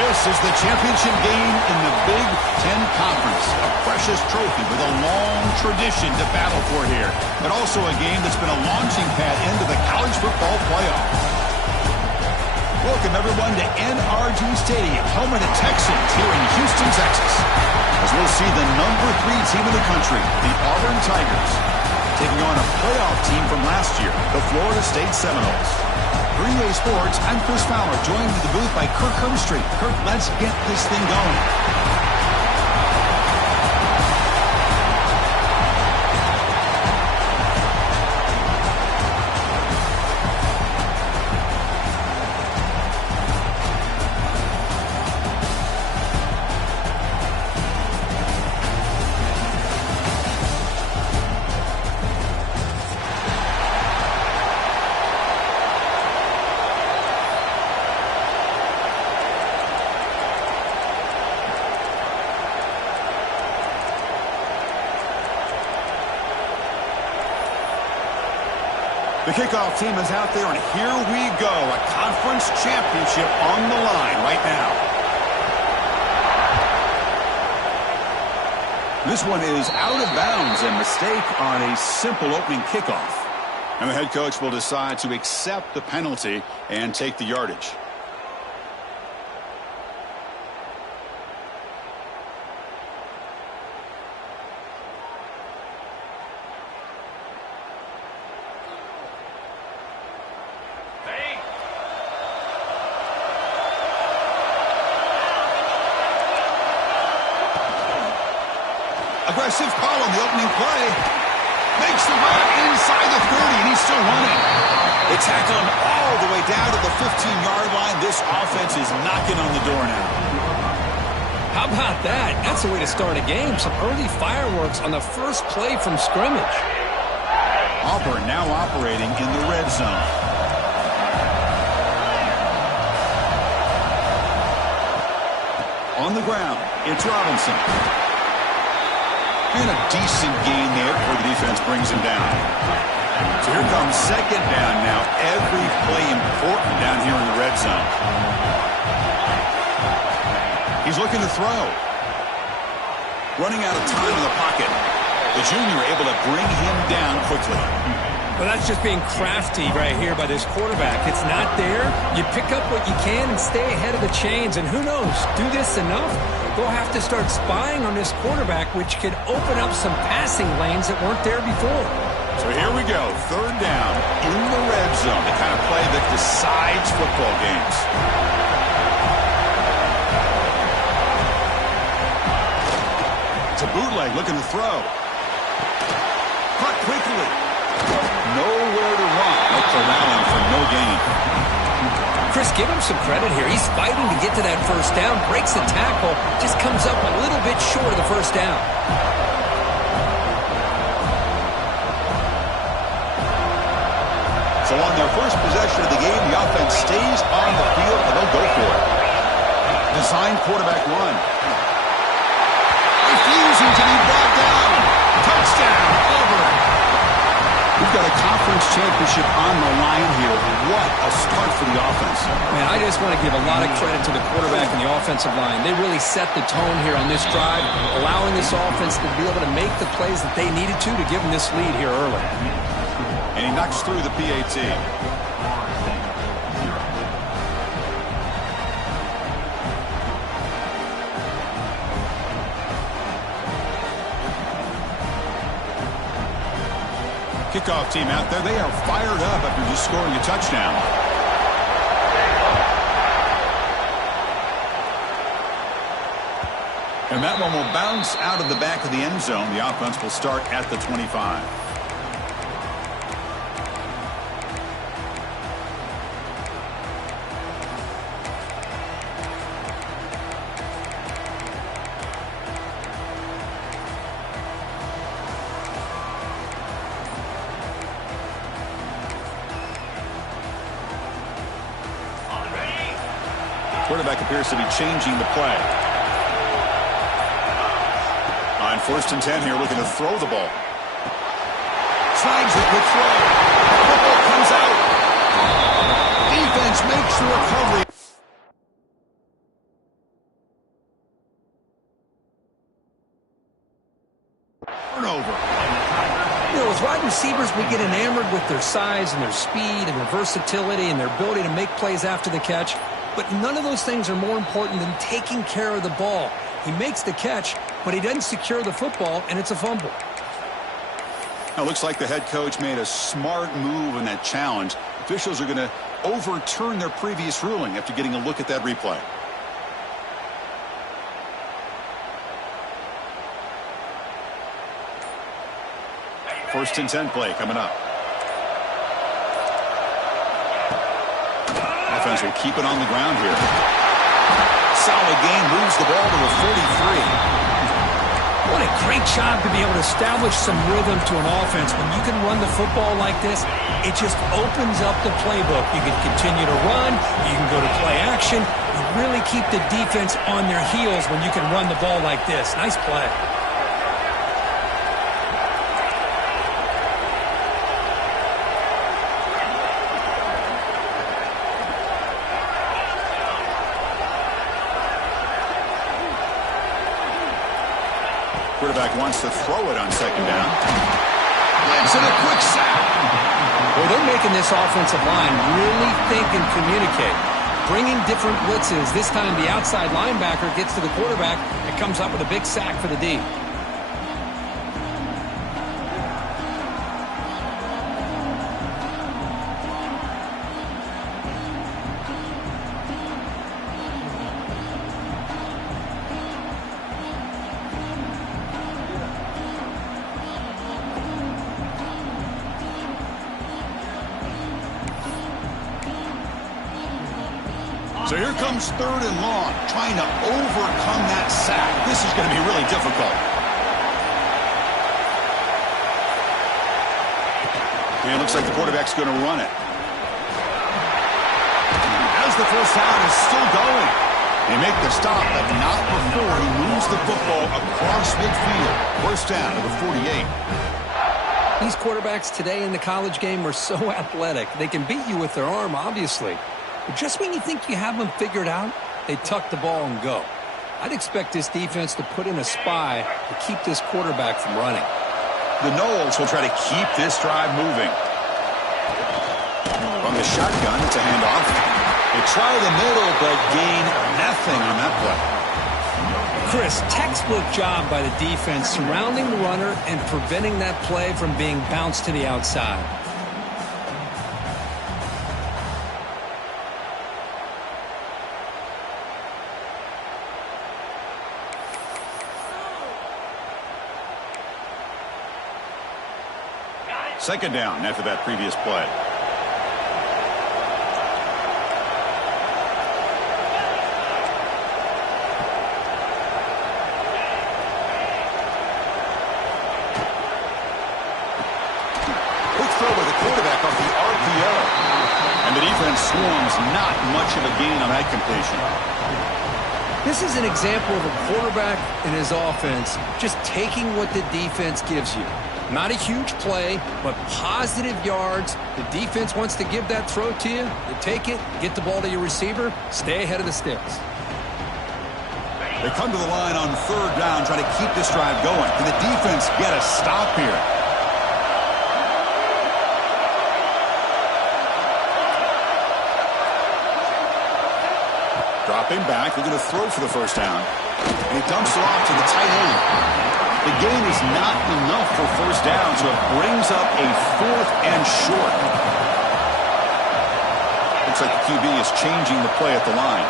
This is the championship game in the Big Ten Conference. A precious trophy with a long tradition to battle for here. But also a game that's been a launching pad into the college football playoff. Welcome, everyone, to NRG Stadium, home of the Texans here in Houston, Texas. As we'll see the #3 team in the country, the Auburn Tigers, taking on a playoff team from last year, the Florida State Seminoles. Green Bay Sports, I'm Chris Fowler, joined in the booth by Kirk Hermstreet. Kirk, let's get this thing going. The kickoff team is out there, and here we go. A conference championship on the line right now. This one is out of bounds, a mistake on a simple opening kickoff. And the head coach will decide to accept the penalty and take the yardage. Aggressive call on the opening play. Makes the run inside the 30, and he's still running. They tackle him all the way down to the 15-yard line. This offense is knocking on the door now. How about that? That's the way to start a game. Some early fireworks on the first play from scrimmage. Auburn now operating in the red zone. On the ground, it's Robinson. And a decent gain there before the defense brings him down. So here comes second down now. Every play important down here in the red zone. He's looking to throw. Running out of time in the pocket. The junior able to bring him down quickly. Well, that's just being crafty right here by this quarterback. It's not there. You pick up what you can and stay ahead of the chains. And who knows, do this enough, they'll have to start spying on this quarterback, which could open up some passing lanes that weren't there before. So here we go, third down in the red zone, the kind of play that decides football games. It's a bootleg looking to throw. Caught quickly. Nowhere to run. No corralling for no gain. Chris, give him some credit here. He's fighting to get to that first down, breaks the tackle, just comes up a little bit short of the first down. So on their first possession of the game, the offense stays on the field, and they'll go for it. Design quarterback run. Refusing to be brought down. Touchdown, Auburn. We've got a conference championship on the line here. What a start for the offense. Man, I just want to give a lot of credit to the quarterback and the offensive line. They really set the tone here on this drive, allowing this offense to be able to make the plays that they needed to give them this lead here early. And he knocks through the PAT. Kickoff team out there, they are fired up after just scoring a touchdown. And that one will bounce out of the back of the end zone. The offense will start at the 25. Quarterback appears to be changing the play. On 1st and 10 here, looking to throw the ball. Slides it with throw. Football comes out. Defense makes the recovery. receivers, we get enamored with their size and their speed and their versatility and their ability to make plays after the catch. But none of those things are more important than taking care of the ball. He makes the catch, but he doesn't secure the football, and it's a fumble. Now, it looks like the head coach made a smart move in that challenge. Officials are going to overturn their previous ruling after getting a look at that replay. First and 10 play coming up. Offense will keep it on the ground here. Solid gain, moves the ball to the 43. What a great job to be able to establish some rhythm to an offense. When you can run the football like this, it just opens up the playbook. You can continue to run. You can go to play action. You really keep the defense on their heels when you can run the ball like this. Nice play. Quarterback wants to throw it on second down. Lands in a quick sack. Well, they're making this offensive line really think and communicate. Bringing different blitzes. This time the outside linebacker gets to the quarterback and comes up with a big sack for the D. So here comes third and long, trying to overcome that sack. This is going to be really difficult. And it looks like the quarterback's going to run it. As the first down is still going. They make the stop, but not before he moves the football across midfield. First down to the 48. These quarterbacks today in the college game are so athletic. They can beat you with their arm, obviously. But just when you think you have them figured out, they tuck the ball and go. I'd expect this defense to put in a spy to keep this quarterback from running. The Noles will try to keep this drive moving. From the shotgun, it's a handoff. They try the middle, but gain nothing on that play. Chris, textbook job by the defense surrounding the runner and preventing that play from being bounced to the outside. Second down after that previous play. Quick throw by the quarterback off the RPO. And the defense swarms, not much of a gain on that completion. This is an example of a quarterback and his offense just taking what the defense gives you. Not a huge play, but positive yards. The defense wants to give that throw to you. You take it, get the ball to your receiver, stay ahead of the sticks. They come to the line on third down, trying to keep this drive going. Can the defense get a stop here? Dropping back, looking to throw for the first down. And he dumps it off to the tight end. The gain is not enough for first down, so it brings up a fourth and short. Looks like the QB is changing the play at the line.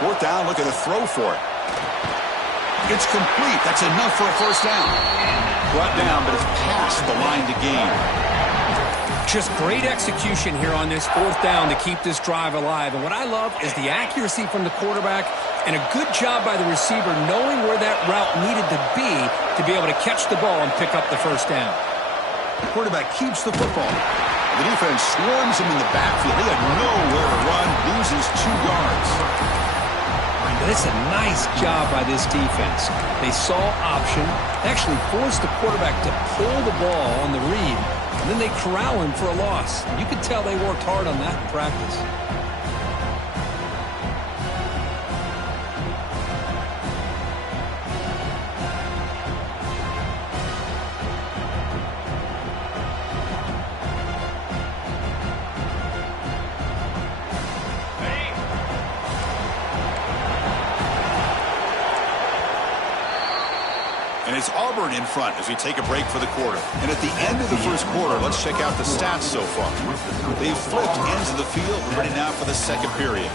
Fourth down, looking to throw for it. It's complete. That's enough for a first down. Brought down, but it's past the line to gain. Just great execution here on this fourth down to keep this drive alive. And what I love is the accuracy from the quarterback and a good job by the receiver knowing where that route needed to be able to catch the ball and pick up the first down. The quarterback keeps the football. The defense swarms him in the backfield. He had nowhere to run, loses 2 yards. But it's a nice job by this defense. They saw option, actually forced the quarterback to pull the ball on the read, and then they corral him for a loss. You could tell they worked hard on that in practice. And it's Auburn in front as we take a break for the quarter. And at the end of the first quarter, let's check out the stats so far. They've flipped ends of the field. We're ready now for the second period.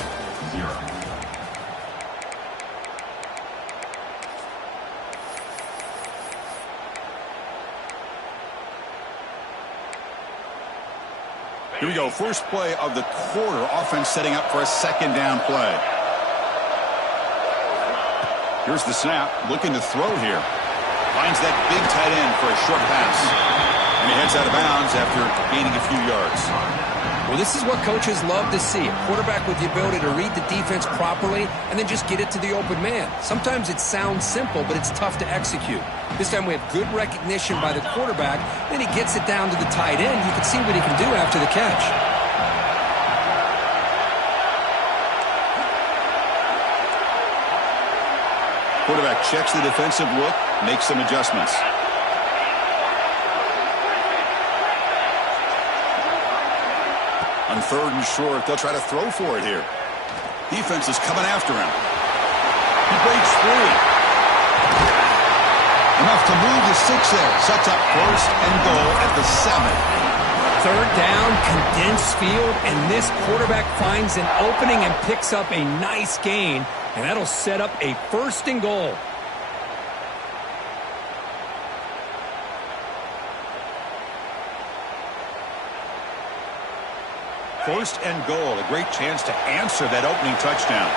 Here we go. First play of the quarter. Offense setting up for a second down play. Here's the snap. Looking to throw here. Finds that big tight end for a short pass. And he heads out of bounds after gaining a few yards. Well, this is what coaches love to see. A quarterback with the ability to read the defense properly and then just get it to the open man. Sometimes it sounds simple, but it's tough to execute. This time we have good recognition by the quarterback. Then he gets it down to the tight end. You can see what he can do after the catch. Quarterback checks the defensive look, makes some adjustments. On third and short, they'll try to throw for it here. Defense is coming after him. He breaks free. Enough to move the 6 there. Sets up first and goal at the 7. Third down, condensed field, and this quarterback finds an opening and picks up a nice gain, and that'll set up a first and goal. First and goal, a great chance to answer that opening touchdown.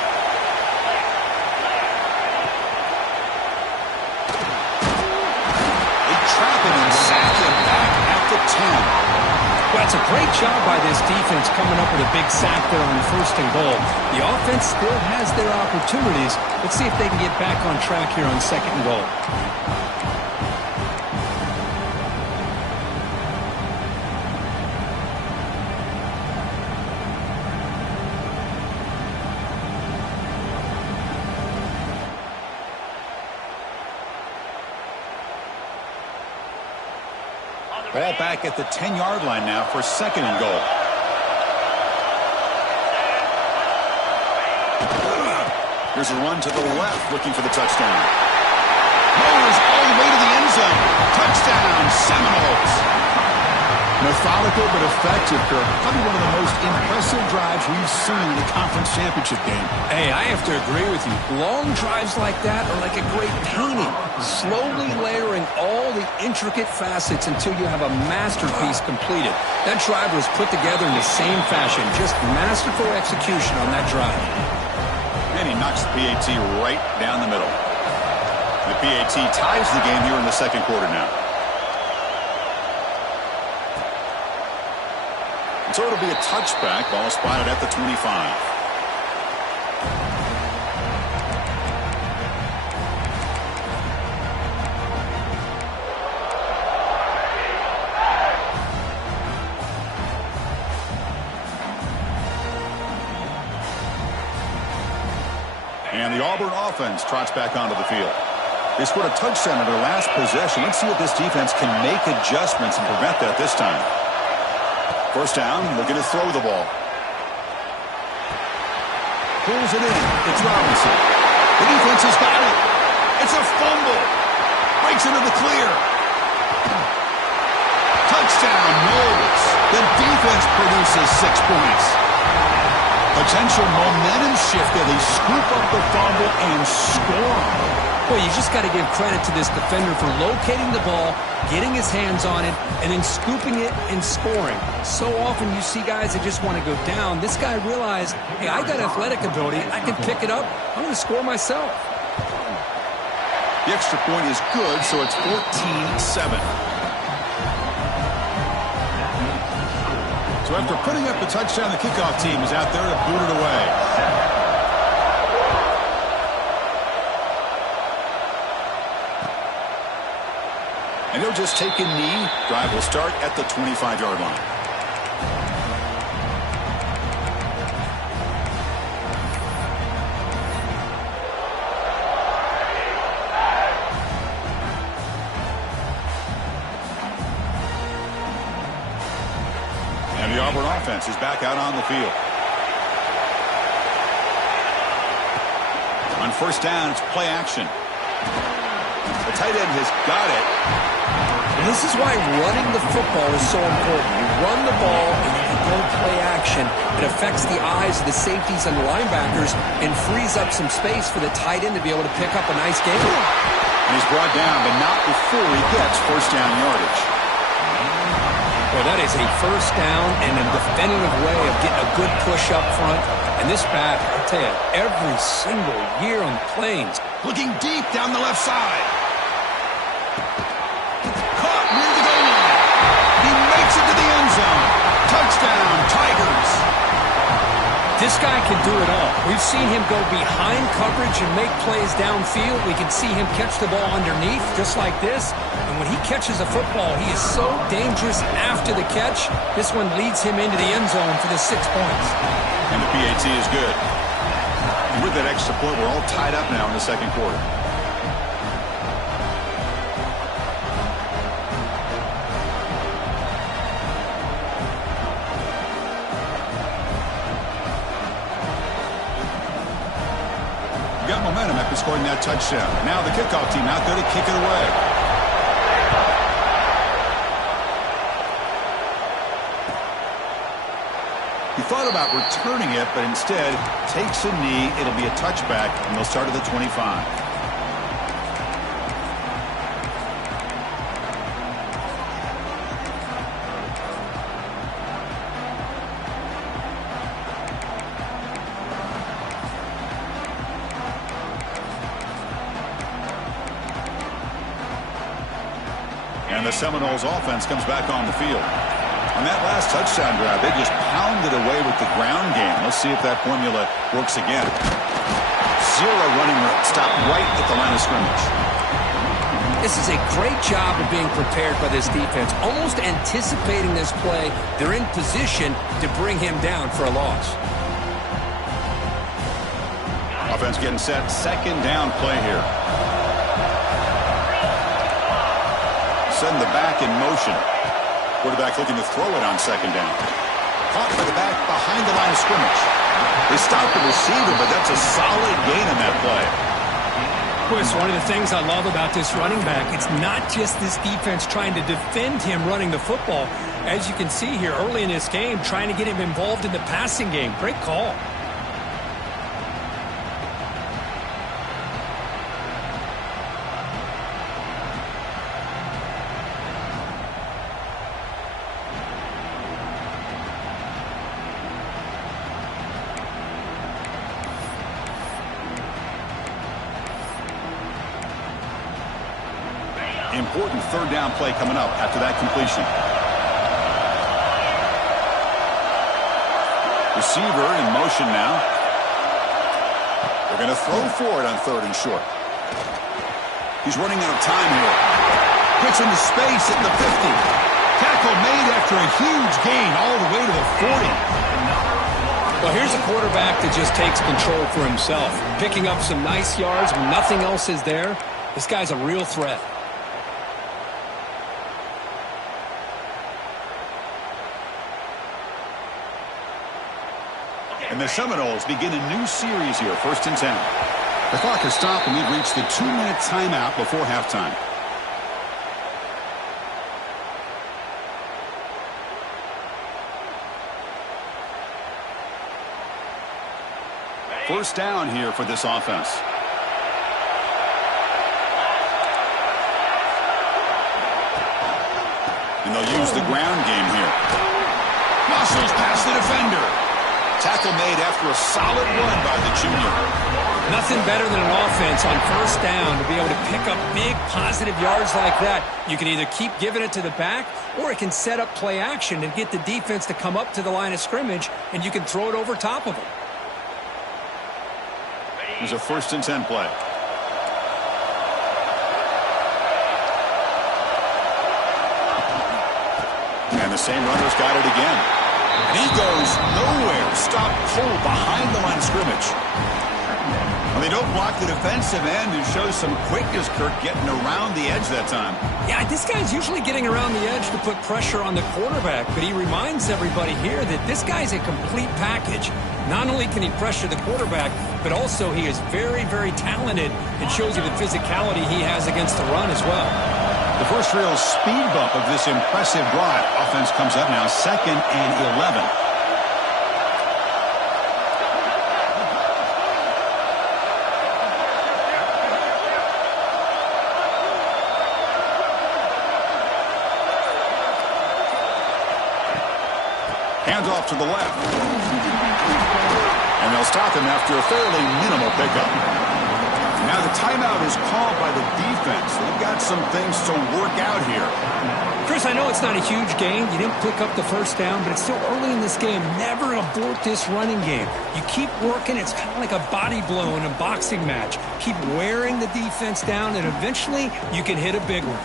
They trap him and sack him back at the 10. Well, it's a great job by this defense coming up with a big sack there on first and goal. The offense still has their opportunities. Let's see if they can get back on track here on second and goal. Ball back at the 10-yard line now for second and goal. Here's a run to the left, looking for the touchdown. Mowers all the way to the end zone. Touchdown, Seminoles. Methodical but effective, Kirk. Probably one of the most impressive drives we've seen in a conference championship game. Hey, I have to agree with you. Long drives like that are like a great painting. Slowly layering all the intricate facets until you have a masterpiece completed. That drive was put together in the same fashion. Just masterful execution on that drive. And he knocks the PAT right down the middle. The PAT ties the game here in the second quarter now. So it'll be a touchback. Ball spotted at the 25. And the Auburn offense trots back onto the field. They scored a touchdown in their last possession. Let's see if this defense can make adjustments and prevent that this time. First down, looking to throw the ball. Pulls it in. It's Robinson. The defense has got it. It's a fumble. Breaks into the clear. Touchdown, Knowles. The defense produces 6 points. Potential momentum shift there. They scoop up the fumble and score. Boy, you just got to give credit to this defender for locating the ball, getting his hands on it, and then scooping it and scoring. So often you see guys that just want to go down. This guy realized, hey, I got athletic ability. I can pick it up. I'm going to score myself. The extra point is good, so it's 14-7. So after putting up the touchdown, the kickoff team is out there to boot it away. And he'll just take a knee. Drive will start at the 25-yard line. And the Auburn offense is back out on the field. On first down, it's play action. The tight end has got it. And this is why running the football is so important. You run the ball and you can go play action. It affects the eyes of the safeties and the linebackers and frees up some space for the tight end to be able to pick up a nice gain. And he's brought down, but not before he gets first down yardage. Well, that is a first down and a definitive way of getting a good push up front. And this back, I'll tell you, every single year on the Plains. Looking deep down the left side. Caught near the goal line. He makes it to the end zone. Touchdown, Tigers. This guy can do it all. We've seen him go behind coverage and make plays downfield. We can see him catch the ball underneath, just like this. And when he catches a football, he is so dangerous after the catch. This one leads him into the end zone for the 6 points. And the PAT is good. And with that extra point, we're all tied up now in the second quarter. Got momentum after scoring that touchdown. Now the kickoff team out there to kick it away. He thought about returning it, but instead takes a knee. It'll be a touchback, and they'll start at the 25. And the Seminoles offense comes back on the field. On that last touchdown drive, they just pounded away with the ground game. Let's see if that formula works again. Zero running room. Stop right at the line of scrimmage. This is a great job of being prepared by this defense. Almost anticipating this play, they're in position to bring him down for a loss. Offense getting set. Second down play here. Send the back in motion. Quarterback looking to throw it on second down. Caught by the back behind the line of scrimmage. They stopped the receiver, but that's a solid gain on that play. Well, it's one of the things I love about this running back. It's not just this defense trying to defend him running the football. As you can see here early in this game, trying to get him involved in the passing game. Great call. Important third down play coming up after that completion. Receiver in motion now. They're going to throw for it on third and short. He's running out of time here. Gets into space at the 50. Tackle made after a huge gain all the way to the 40. Well, here's a quarterback that just takes control for himself. Picking up some nice yards when nothing else is there. This guy's a real threat. And the Seminoles begin a new series here, 1st and 10. The clock has stopped, and we've reached the 2-minute timeout before halftime. First down here for this offense. And they'll use the ground game here. Muscles past the defender. Tackle made after a solid run by the junior. Nothing better than an offense on first down to be able to pick up big positive yards like that. You can either keep giving it to the back, or it can set up play action and get the defense to come up to the line of scrimmage, and you can throw it over top of them. There's a 1st and 10 play. And the same runner's got it again. And he goes nowhere. Stopped cold behind the line of scrimmage. Well, they don't block the defensive end and show some quickness, Kirk, getting around the edge that time. Yeah, this guy's usually getting around the edge to put pressure on the quarterback, but he reminds everybody here that this guy's a complete package. Not only can he pressure the quarterback, but also he is very, very talented and shows you the physicality he has against the run as well. The first real speed bump of this impressive drive. Offense comes up now 2nd and 11. Hands off to the left. And they'll stop him after a fairly minimal pickup. Now the timeout is called by the defense. They've got some things to work out here. Chris, I know it's not a huge gain. You didn't pick up the first down, but it's still early in this game. Never abort this running game. You keep working. It's kind of like a body blow in a boxing match. Keep wearing the defense down, and eventually you can hit a big one.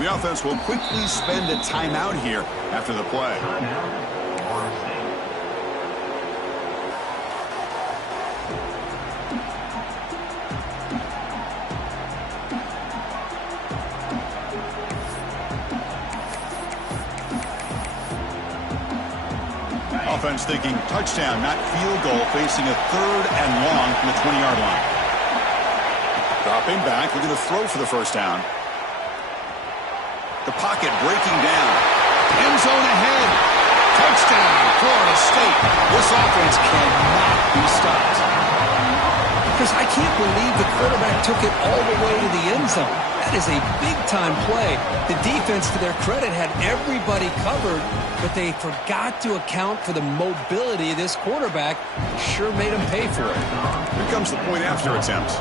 The offense will quickly spend a timeout here after the play. Offense thinking touchdown, not field goal, facing a 3rd and long from the 20-yard line. Dropping back, looking to throw for the first down. The pocket breaking down. End zone ahead. Touchdown, Florida State. This offense cannot be stopped. Because I can't believe the quarterback took it all the way to the end zone. That is a big-time play. The defense, to their credit, had everybody covered, but they forgot to account for the mobility of this quarterback. Sure made him pay for it. Here comes the point after attempt.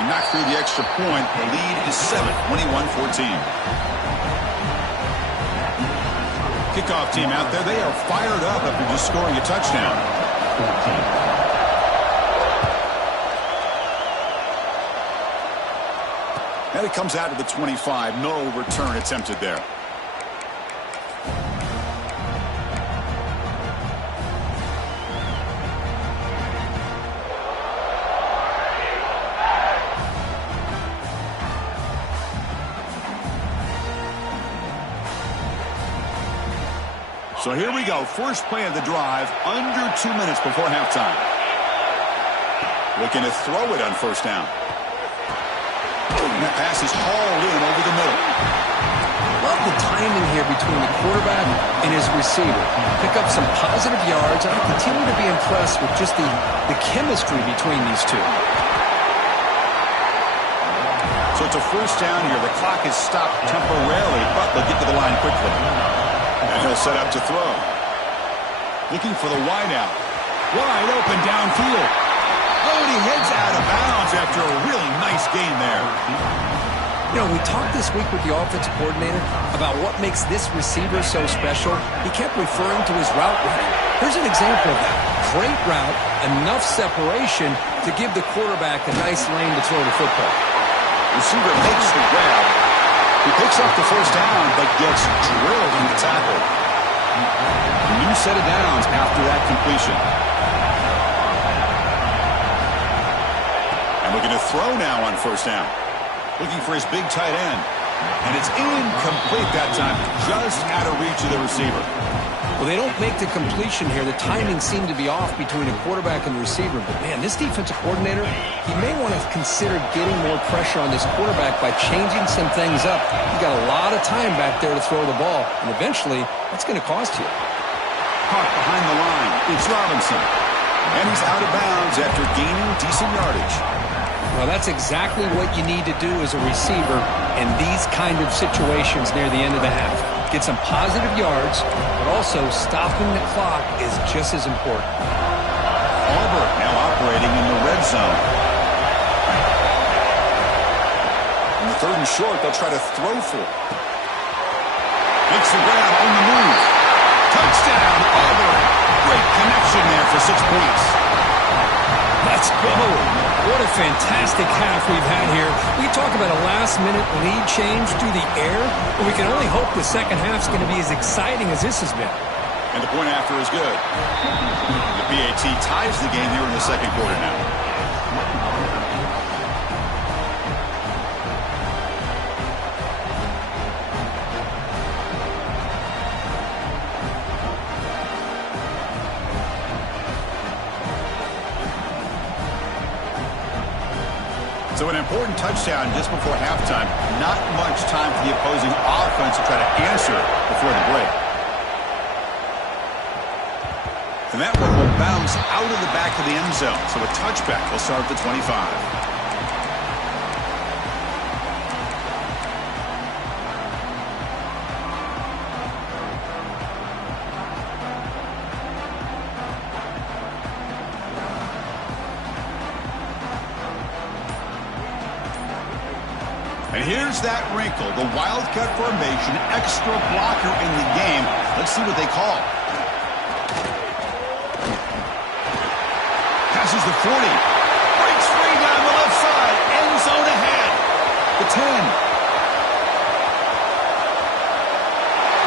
He knocked through the extra point. The lead is 7, 21-14. Kickoff team out there. They are fired up after just scoring a touchdown. And it comes out to the 25. No return attempted there. So here we go. First play of the drive, under 2 minutes before halftime. Looking to throw it on first down. And that pass is hauled in over the middle. Love the timing here between the quarterback and his receiver. Pick up some positive yards, and I continue to be impressed with just the chemistry between these two. So it's a first down here. The clock is stopped temporarily, but they'll get to the line quickly. And he'll set up to throw. Looking for the wideout. Wide open downfield. Oh, and he heads out of bounds after a really nice gain there. You know, we talked this week with the offensive coordinator about what makes this receiver so special. He kept referring to his route running. Here's an example of that. Great route, enough separation to give the quarterback a nice lane to throw the football. Receiver makes the grab. He picks up the first down, but gets drilled in the tackle. A new set of downs after that completion. And looking to throw now on first down. Looking for his big tight end. And it's incomplete that time, just out of reach of the receiver. Well, they don't make the completion here. The timing seemed to be off between the quarterback and the receiver. But, man, this defensive coordinator, he may want to consider getting more pressure on this quarterback by changing some things up. You got a lot of time back there to throw the ball, and eventually that's going to cost you. Caught behind the line. It's Robinson. And he's out of bounds after gaining decent yardage. Well, that's exactly what you need to do as a receiver in these kind of situations near the end of the half. Get some positive yards, but also stopping the clock is just as important. Auburn now operating in the red zone. In the 3rd and short, they'll try to throw for it. Makes the grab on the move. Touchdown, Auburn. Great connection there for 6 points. Let's go. What a fantastic half we've had here. We talk about a last-minute lead change through the air, but we can only hope the second half's going to be as exciting as this has been. And the point after is good. The PAT ties the game here in the second quarter now. So an important touchdown just before halftime. Not much time for the opposing offense to try to answer before the break. And that one will bounce out of the back of the end zone. So a touchback will start at the 25. And here's that wrinkle, the wildcat formation, extra blocker in the game. Let's see what they call. Passes the 40. Breaks free down the left side. End zone ahead. The 10.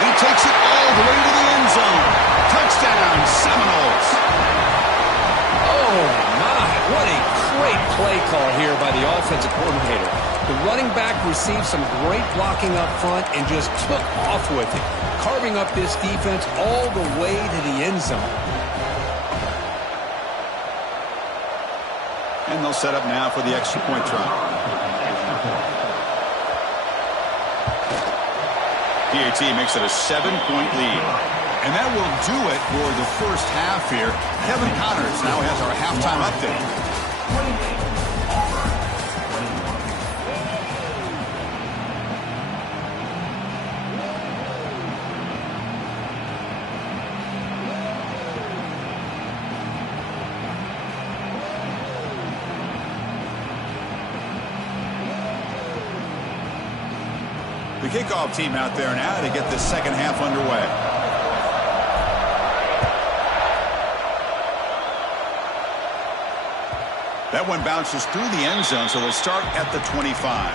And he takes it all the way to the end zone. Touchdown, Seminoles. Oh, my. What a great play call here by the offensive coordinator. The running back received some great blocking up front and just took off with it, carving up this defense all the way to the end zone. And they'll set up now for the extra point try. PAT makes it a 7-point lead. And that will do it for the first half here. Kevin Connors now has our halftime update. The kickoff team out there now to get the second half underway. That one bounces through the end zone, so they'll start at the 25.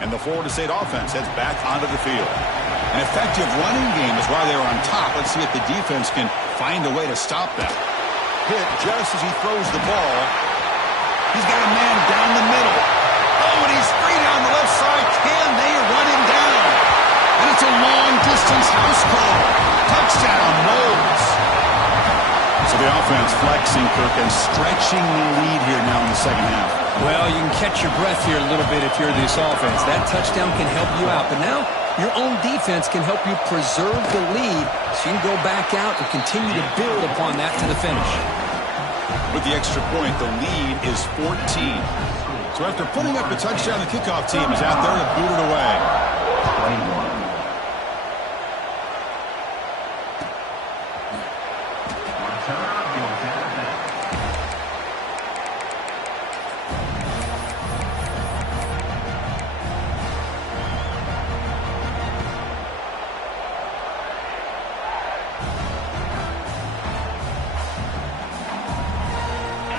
And the Florida State offense heads back onto the field. An effective running game is why they're on top. Let's see if the defense can find a way to stop that. Hit just as he throws the ball. He's got a man down the middle. Oh, and he's free down the left side. Can they run him down? And it's a long-distance house call. Touchdown, Noles. So the offense flexing, Kirk, and stretching the lead here now in the second half. Well, you can catch your breath here a little bit if you're this offense. That touchdown can help you out. But now your own defense can help you preserve the lead so you can go back out and continue to build upon that to the finish. With the extra point, the lead is 14. So after putting up a touchdown, the kickoff team is out there to boot it away. 21.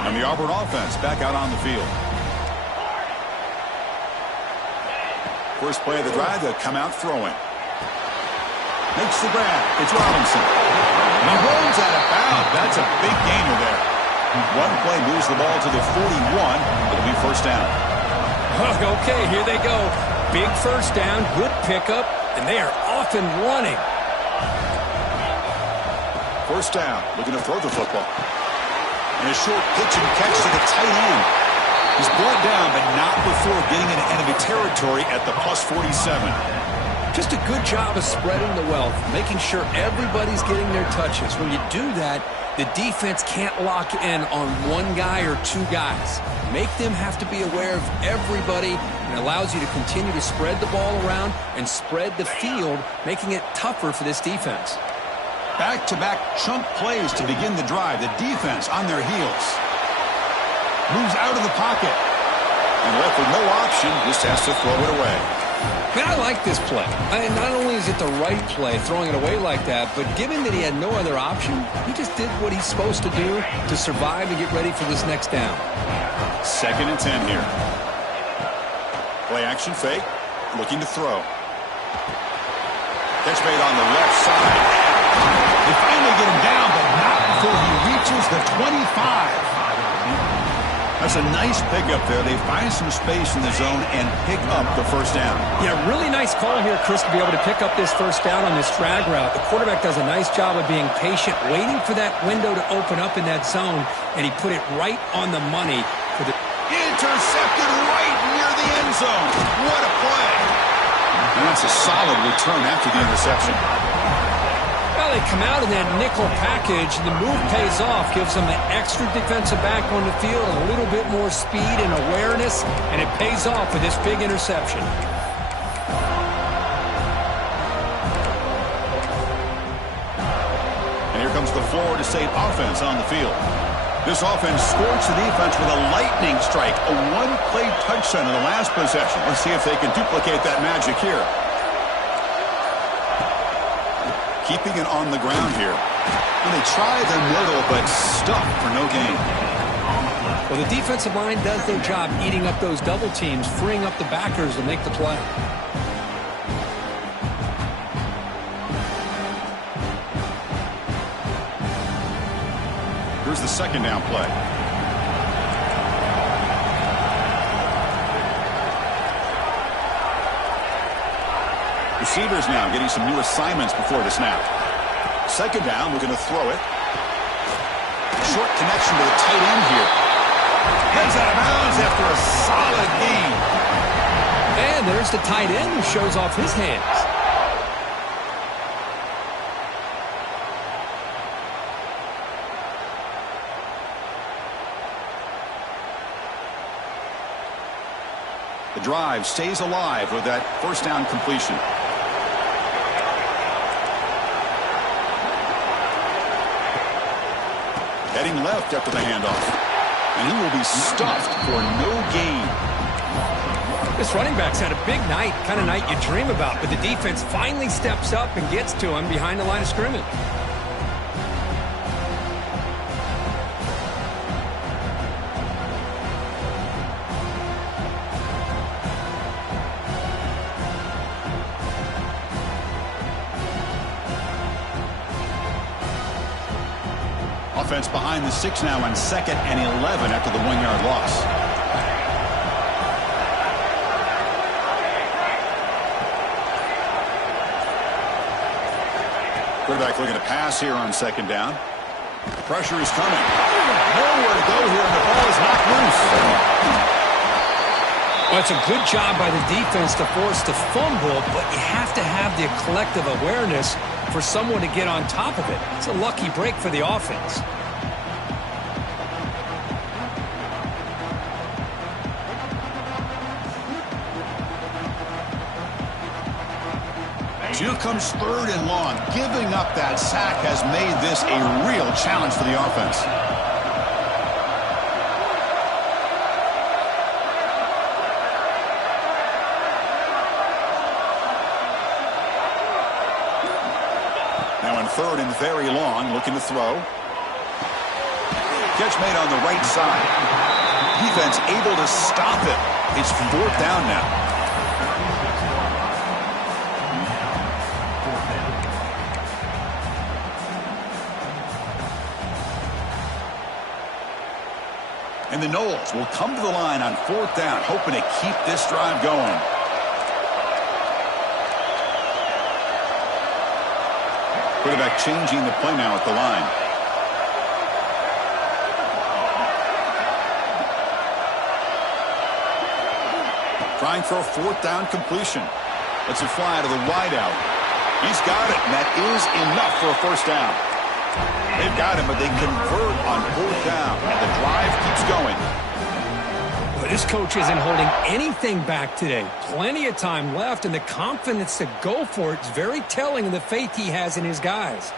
And the Auburn offense back out on the field. First play of the drive, they'll come out throwing. Makes the grab. It's Robinson. And he rolls out of bounds. That's a big gainer there. One play moves the ball to the 41. It'll be first down. Okay, here they go. Big first down, good pickup, and they are off and running. First down, looking to throw the football. And a short pitch and catch to the tight end. He's brought down, but not before getting into enemy territory at the plus 47. Just a good job of spreading the wealth, making sure everybody's getting their touches. When you do that, the defense can't lock in on one guy or two guys. Make them have to be aware of everybody, and it allows you to continue to spread the ball around and spread the field, making it tougher for this defense. Back-to-back chunk plays to begin the drive. The defense on their heels. Moves out of the pocket. And left with no option, just has to throw it away. Man, I like this play. Not only is it the right play, throwing it away like that, but given that he had no other option, he just did what he's supposed to do to survive and get ready for this next down. 2nd and 10 here. Play action fake. Looking to throw. Catch made on the left side. They finally get him down, but not before he reaches the 25. That's a nice pickup there. They find some space in the zone and pick up the first down. Yeah, really nice call here, Chris, to be able to pick up this first down on this drag route. The quarterback does a nice job of being patient, waiting for that window to open up in that zone, and he put it right on the money for the... Intercepted right near the end zone. What a play. And that's a solid return after the interception. Well, they come out in that nickel package. The move pays off, gives them an extra defensive back on the field, a little bit more speed and awareness, and it pays off with this big interception. And here comes the Florida State offense on the field. This offense scorched the defense with a lightning strike, a one-play touchdown in the last possession. Let's see if they can duplicate that magic here. Keeping it on the ground here. And they try the middle, but stuck for no gain. Well, the defensive line does their job eating up those double teams, freeing up the backers to make the play. Here's the 2nd down play. Receivers now getting some new assignments before the snap. 2nd down, looking to throw it. Short connection to the tight end here. Heads out of bounds after a solid gain. And there's the tight end who shows off his hands. The drive stays alive with that first down completion. Heading left after the handoff. And he will be stuffed for no gain. This running back's had a big night, kind of night you dream about, but the defense finally steps up and gets to him behind the line of scrimmage. Offense behind the 6 now on 2nd and 11 after the 1-yard loss. Quarterback looking to pass here on 2nd down. Pressure is coming. Nowhere to go here, and the ball is knocked loose. Well, it's a good job by the defense to force the fumble, but you have to have the collective awareness for someone to get on top of it. It's a lucky break for the offense. Here comes 3rd and long. Giving up that sack has made this a real challenge for the offense. Now in 3rd and very long, looking to throw. Catch made on the right side. Defense able to stop it. It's 4th down now. And the Noles will come to the line on 4th down, hoping to keep this drive going. Quarterback changing the play now at the line. Trying for a 4th down completion. Lets it fly to the wideout. He's got it, and that is enough for a first down. They've got him, but they convert on 4th down, and the drive keeps going. But this coach isn't holding anything back today. Plenty of time left, and the confidence to go for it is very telling of the faith he has in his guys.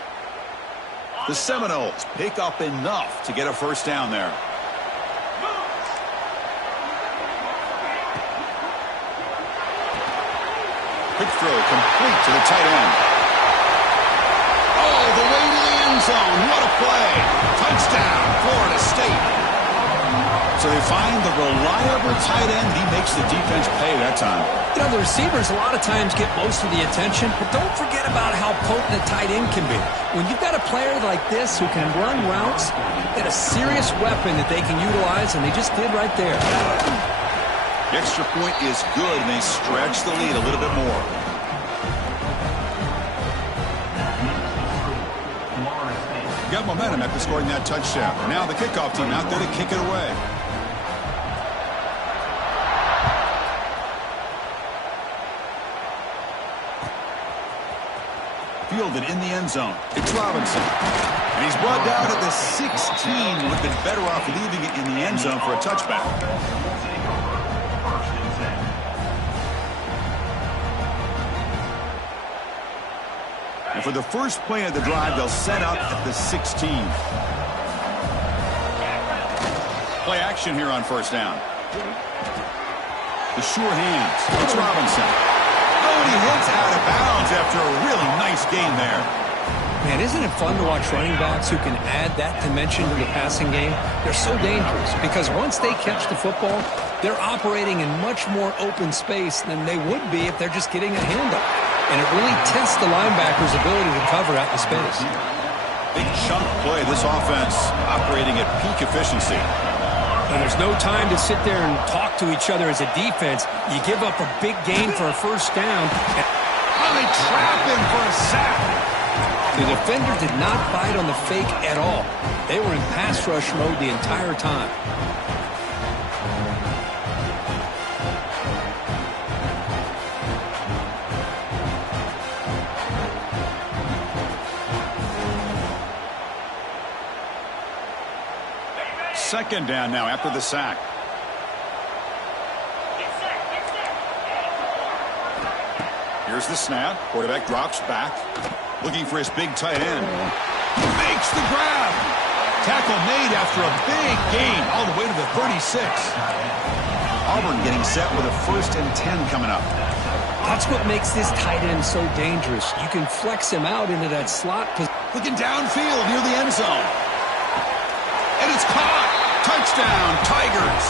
The Seminoles pick up enough to get a first down there. throw complete to the tight end. Oh, the way to the end zone. What a play. Touchdown, Florida State. So they find the reliable tight end. He makes the defense pay that time. You know, the receivers a lot of times get most of the attention, but don't forget about how potent a tight end can be. When you've got a player like this who can run routes, got a serious weapon that they can utilize, and they just did right there. The extra point is good, and they stretch the lead a little bit more. Got momentum after scoring that touchdown. Now the kickoff team out there to kick it away. Fielded in the end zone. It's Robinson. And he's brought down at the 16. Would have been better off leaving it in the end zone for a touchback. And for the first play of the drive, they'll set up at the 16. Play action here on first down. The sure hands. It's Robinson. Oh, and he hits out of bounds after a really nice game there. Man, isn't it fun to watch running backs who can add that dimension to the passing game? They're so dangerous because once they catch the football, they're operating in much more open space than they would be if they're just getting a handoff. And it really tests the linebacker's ability to cover out the space. Big chunk play. This offense operating at peak efficiency. And there's no time to sit there and talk to each other as a defense. You give up a big gain for a first down. Oh, they trap him for a sack. The defender did not bite on the fake at all. They were in pass rush mode the entire time. Second down now after the sack. Here's the snap. Quarterback drops back. Looking for his big tight end. Makes the grab. Tackle made after a big gain all the way to the 36. Auburn getting set with a 1st and 10 coming up. That's what makes this tight end so dangerous. You can flex him out into that slot. Looking downfield near the end zone. And it's caught. Touchdown, Tigers.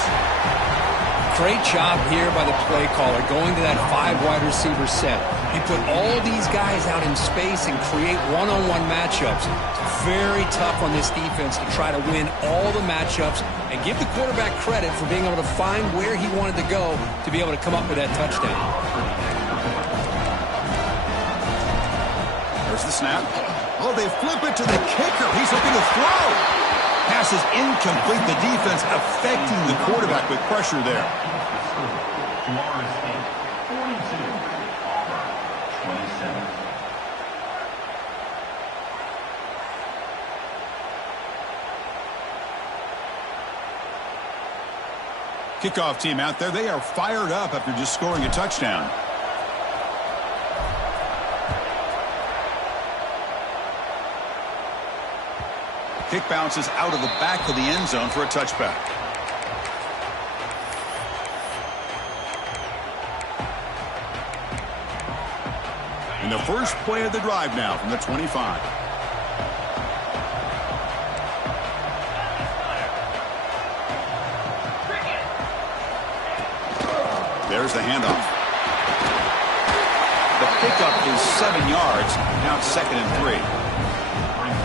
Great job here by the play caller going to that 5 wide receiver set. You put all these guys out in space and create one-on-one matchups. It's very tough on this defense to try to win all the matchups and give the quarterback credit for being able to find where he wanted to go to be able to come up with that touchdown. There's the snap. Oh, they flip it to the kicker. He's looking to throw. Pass is incomplete. The defense affecting the quarterback with pressure there. Kickoff team out there. They are fired up after just scoring a touchdown. Kick bounces out of the back of the end zone for a touchback. And the first play of the drive now from the 25. There's the handoff. The pickup is 7 yards. Now it's 2nd and 3.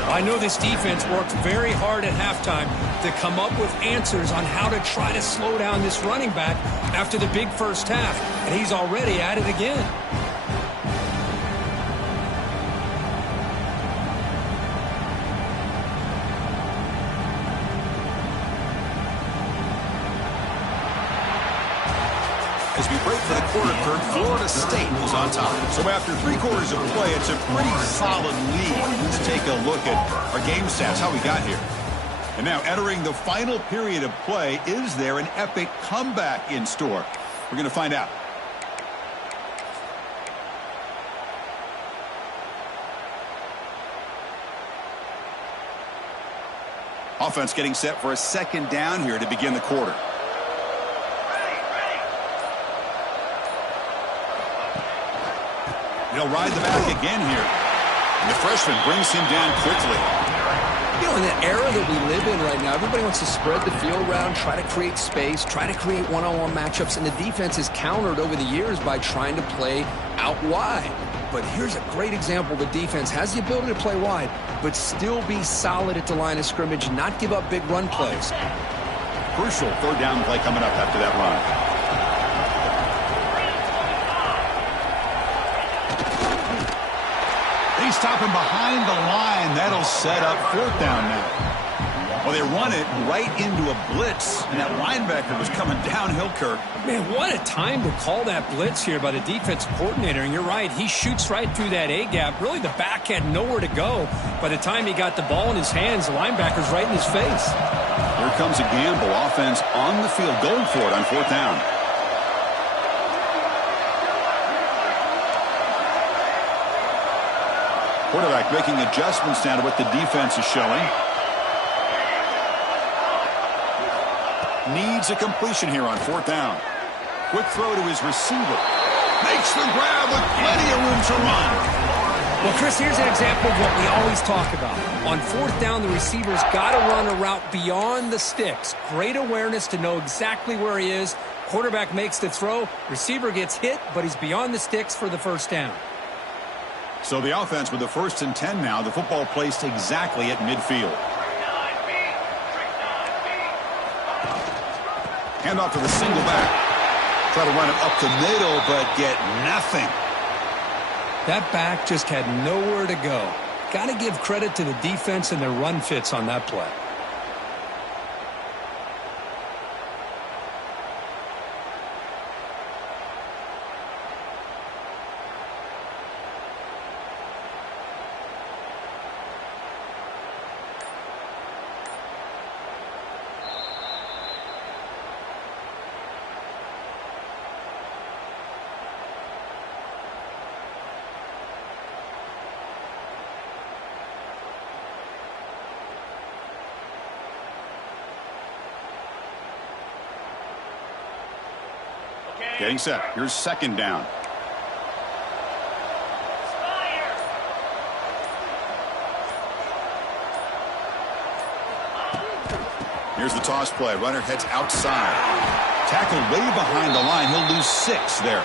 I know this defense worked very hard at halftime to come up with answers on how to try to slow down this running back after the big first half, and he's already at it again. As we break for the quarter third, Florida State is on top. So after 3 quarters of play, it's a pretty solid lead. Let's take a look at our game stats, how we got here. And now entering the final period of play, is there an epic comeback in store? We're going to find out. Offense getting set for a 2nd down here to begin the quarter. They'll ride the back again here. And the freshman brings him down quickly. You know, in the era that we live in right now, everybody wants to spread the field around, try to create space, try to create one-on-one matchups, and the defense is countered over the years by trying to play out wide. But here's a great example. The defense has the ability to play wide, but still be solid at the line of scrimmage, not give up big run plays. Crucial third down play coming up after that run. They stop him behind the line. That'll set up fourth down now. Well, they run it right into a blitz, and that linebacker was coming downhill, Kirk. Man, what a time to call that blitz here by the defensive coordinator. And you're right, he shoots right through that A-gap. Really, the back had nowhere to go. By the time he got the ball in his hands, the linebacker's right in his face. Here comes a gamble. Offense on the field, going for it on fourth down. Quarterback making adjustments now to what the defense is showing. Needs a completion here on fourth down. Quick throw to his receiver. Makes the grab with plenty of room to run. Well, Chris, here's an example of what we always talk about. On fourth down, the receiver's got to run a route beyond the sticks. Great awareness to know exactly where he is. Quarterback makes the throw. Receiver gets hit, but he's beyond the sticks for the first down. So the offense with the 1st and 10 now. The football placed exactly at midfield. Hand off to the single back. Try to run it up the middle, but get nothing. That back just had nowhere to go. Got to give credit to the defense and their run fits on that play. Getting set. Here's second down. Here's the toss play. Runner heads outside. Tackled way behind the line. He'll lose 6 there.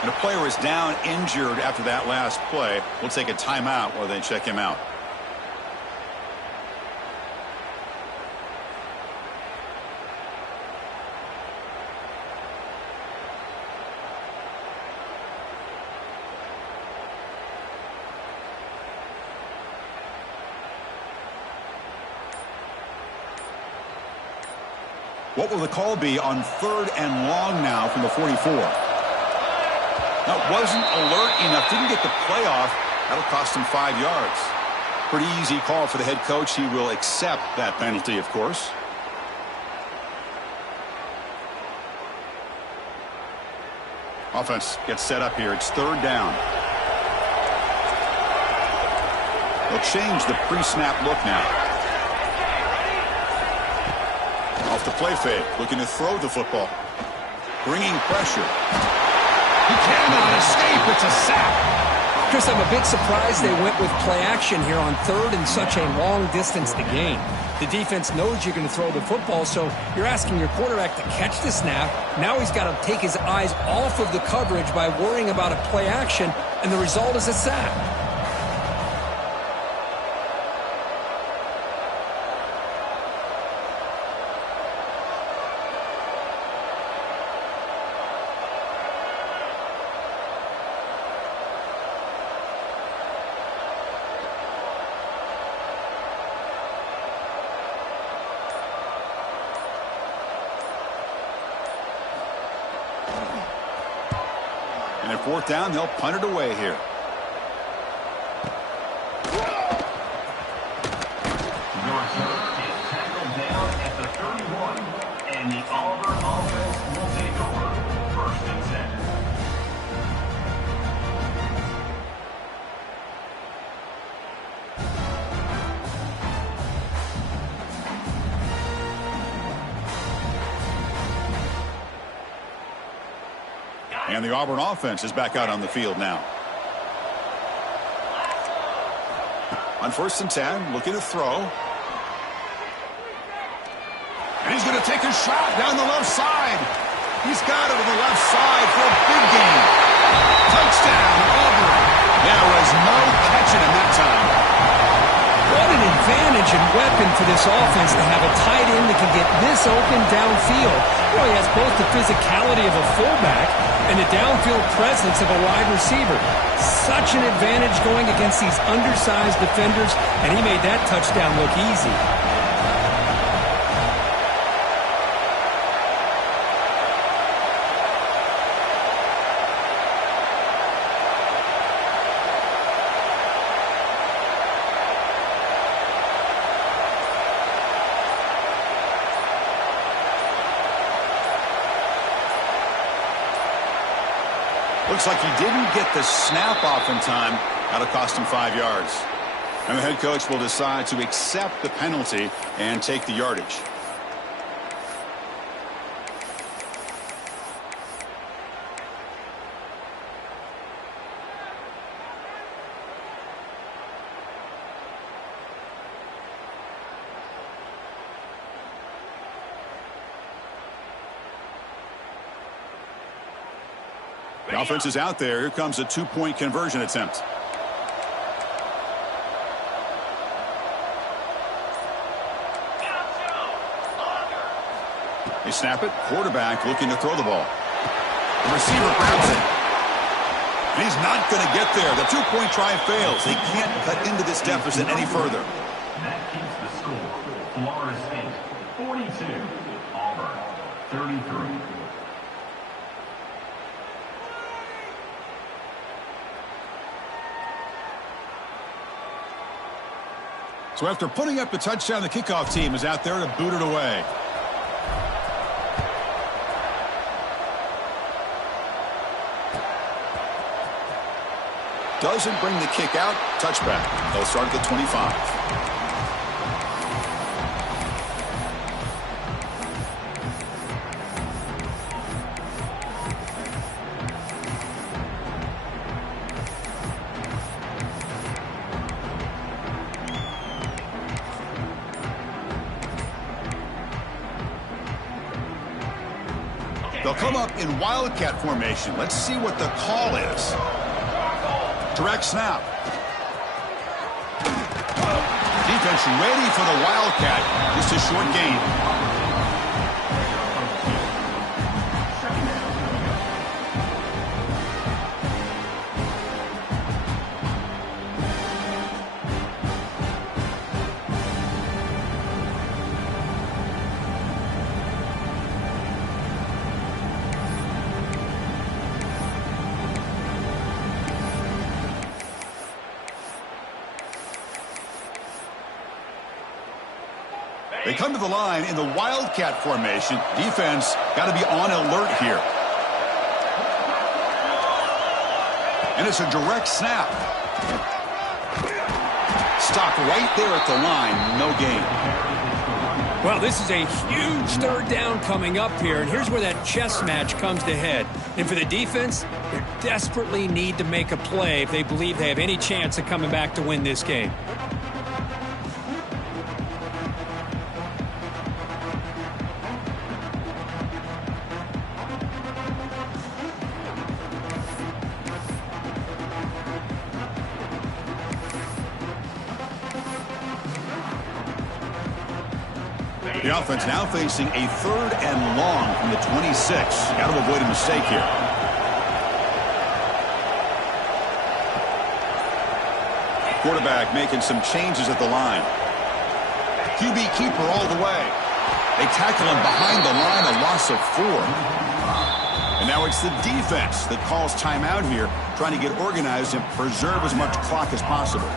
And a player is down injured after that last play. We'll take a timeout while they check him out. What will the call be on 3rd and long now from the 44? That wasn't alert enough. Didn't get the play off. That'll cost him 5 yards. Pretty easy call for the head coach. He will accept that penalty, of course. Offense gets set up here. It's 3rd down. They'll change the pre-snap look now. Off the play fake, looking to throw the football. Bringing pressure. He cannot escape. It's a sack. Chris, I'm a bit surprised they went with play action here on 3rd and such a long distance to gain. The defense knows you're going to throw the football, so you're asking your quarterback to catch the snap. Now he's got to take his eyes off of the coverage by worrying about a play action, and the result is a sack. And at 4th down, they'll punt it away here. Is tackled down at the 31, and the Auburn offense will take over 1st and 10. And the Auburn offense is back out on the field now. On 1st and 10, looking to throw. And he's going to take a shot down the left side. He's got it on the left side for a big gain. Touchdown, Auburn. There was no catching him that time. What an advantage and weapon for this offense to have a tight end that can get this open downfield. He has both the physicality of a fullback and the downfield presence of a wide receiver. Such an advantage going against these undersized defenders, and he made that touchdown look easy. Looks like he didn't get the snap off in time. That'll cost him 5 yards. And the head coach will decide to accept the penalty and take the yardage. The offense is out there. Here comes a 2-point conversion attempt. They snap it. Quarterback looking to throw the ball. The receiver grabs it. And he's not going to get there. The 2-point try fails. They can't cut into this deficit any further. That keeps the score. Florida State 42, Auburn 33. So after putting up the touchdown, the kickoff team is out there to boot it away. Doesn't bring the kick out. Touchback. They'll start at the 25. They'll come up in wildcat formation. Let's see what the call is. Direct snap. Defense ready for the wildcat. Just a short gain. They come to the line in the wildcat formation. Defense got to be on alert here. And it's a direct snap. Stopped right there at the line. No gain. Well, this is a huge third down coming up here, and here's where that chess match comes to head. And for the defense, they desperately need to make a play if they believe they have any chance of coming back to win this game. The offense now facing a 3rd and long from the 26. Got to avoid a mistake here. Quarterback making some changes at the line. QB keeper all the way. They tackle him behind the line, a loss of 4. And now it's the defense that calls timeout here, trying to get organized and preserve as much clock as possible.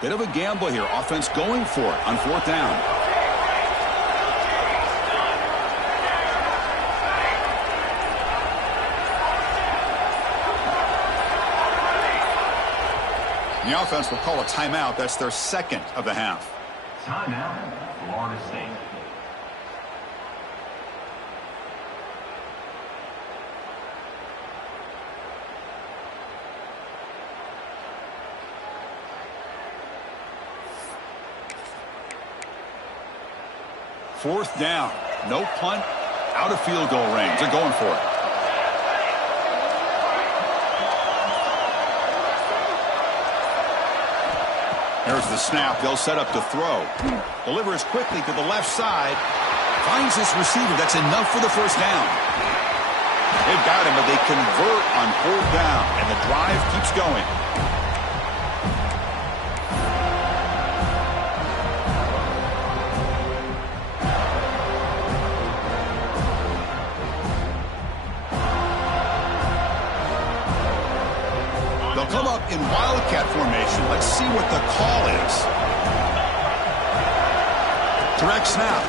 Bit of a gamble here. Offense going for it on 4th down. The offense will call a timeout. That's their 2nd of the half. Timeout, Florida State. Fourth down. No punt. Out of field goal range. They're going for it. There's the snap. They'll set up to throw. Delivers quickly to the left side. Finds his receiver. That's enough for the first down. They've got him, but they convert on fourth down, and the drive keeps going. They'll come up in Wildcat formation. Let's see what the call is. Direct snap.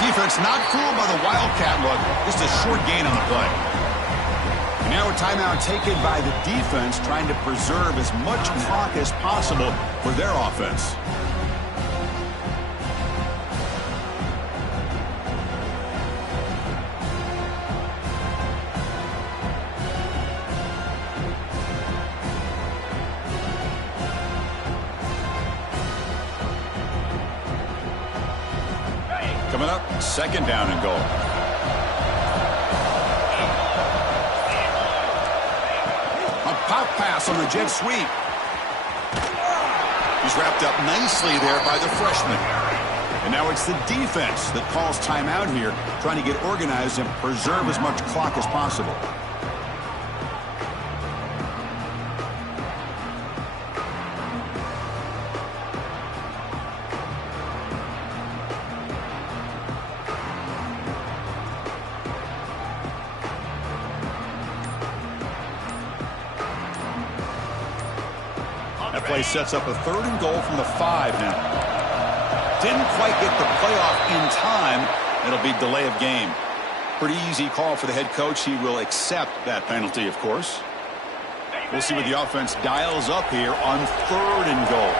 Defense not fooled by the Wildcat look. Just a short gain on the play. And now a timeout taken by the defense, trying to preserve as much clock as possible for their offense. Coming up, second down and goal. A pop pass on the jet sweep. He's wrapped up nicely there by the freshman. And now it's the defense that calls timeout here, trying to get organized and preserve as much clock as possible. That play sets up a third and goal from the 5 now. Didn't quite get the playoff in time. It'll be delay of game. Pretty easy call for the head coach. He will accept that penalty, of course. We'll see what the offense dials up here on third and goal.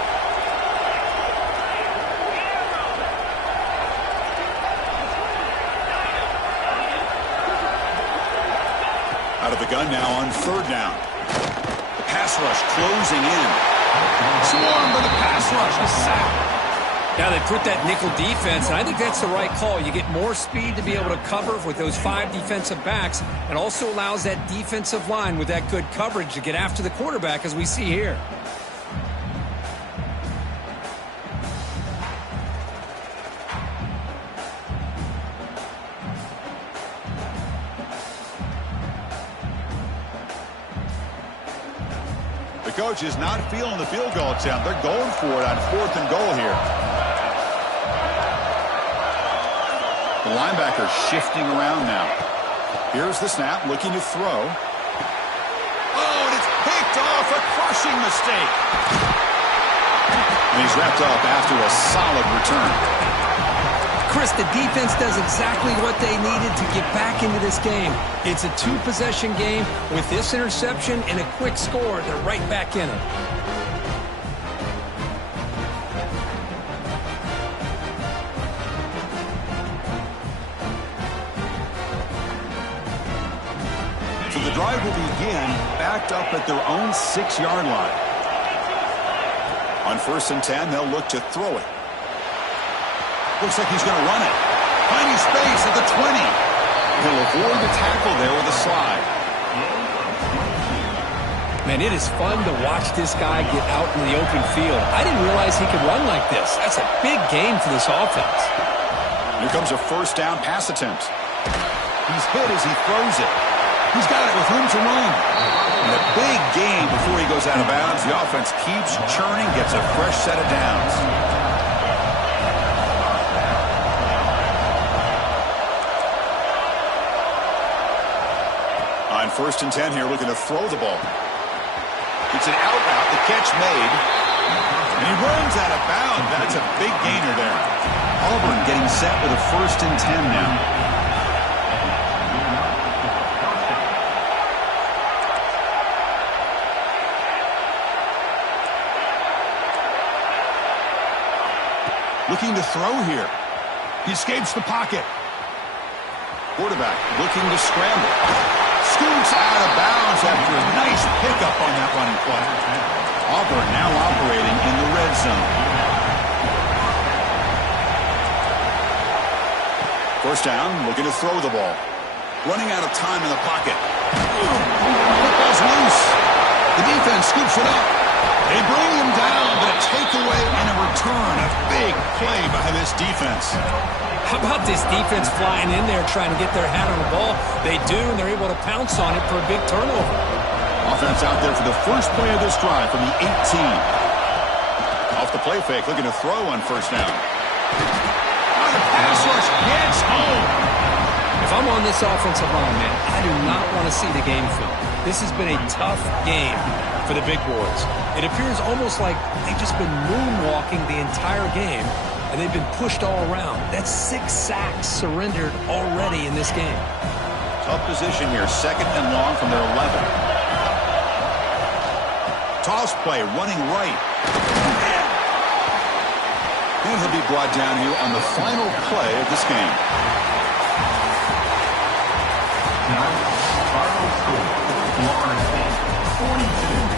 Out of the gun now on third down. The pass rush closing in. Swarmed by the pass rush. A sack. Now they put that nickel defense, and I think that's the right call. You get more speed to be able to cover with those 5 defensive backs, and also allows that defensive line with that good coverage to get after the quarterback, as we see here. The coach is not feeling the field goal attempt. They're going for it on fourth and goal here. The linebacker shifting around now. Here's the snap, looking to throw. Oh, and it's picked off, a crushing mistake. And he's wrapped up after a solid return. Chris, the defense does exactly what they needed to get back into this game. It's a 2-possession game. With this interception and a quick score, they're right back in it. So the drive will begin backed up at their own 6-yard line. On 1st and 10, they'll look to throw it. Looks like he's going to run it. Finding space at the 20. He'll avoid the tackle there with a slide. Man, it is fun to watch this guy get out in the open field. I didn't realize he could run like this. That's a big game for this offense. Here comes a first down pass attempt. He's hit as he throws it. He's got it with room to run. And a big gain before he goes out of bounds. The offense keeps churning, gets a fresh set of downs. On 1st and 10 here, looking to throw the ball. It's an out route, the catch made. And he runs out of bounds. That's a big gainer there. Auburn getting set with a 1st and 10 now. looking to throw here. He escapes the pocket. Quarterback looking to scramble. Scoots out of bounds after a nice pickup on that running play. Auburn now operating in the red zone. First down, looking to throw the ball. Running out of time in the pocket. Football's loose. The defense scoops it up. They bring him down, but a takeaway and a return. A big play by this defense. How about this defense flying in there trying to get their hat on the ball? They do, and they're able to pounce on it for a big turnover. Offense out there for the first play of this drive from the 18. Off the play fake, looking to throw on first down. On the pass rush, gets home. If I'm on this offensive line, man, I do not want to see the game film. This has been a tough game for the big boys. It appears almost like they've just been moonwalking the entire game, and they've been pushed all around. That's 6 sacks surrendered already in this game. Tough position here, second and long from their 11. Toss play, running right. And he'll be brought down here on the final play of this game. Cardinal score, Florida State, 42.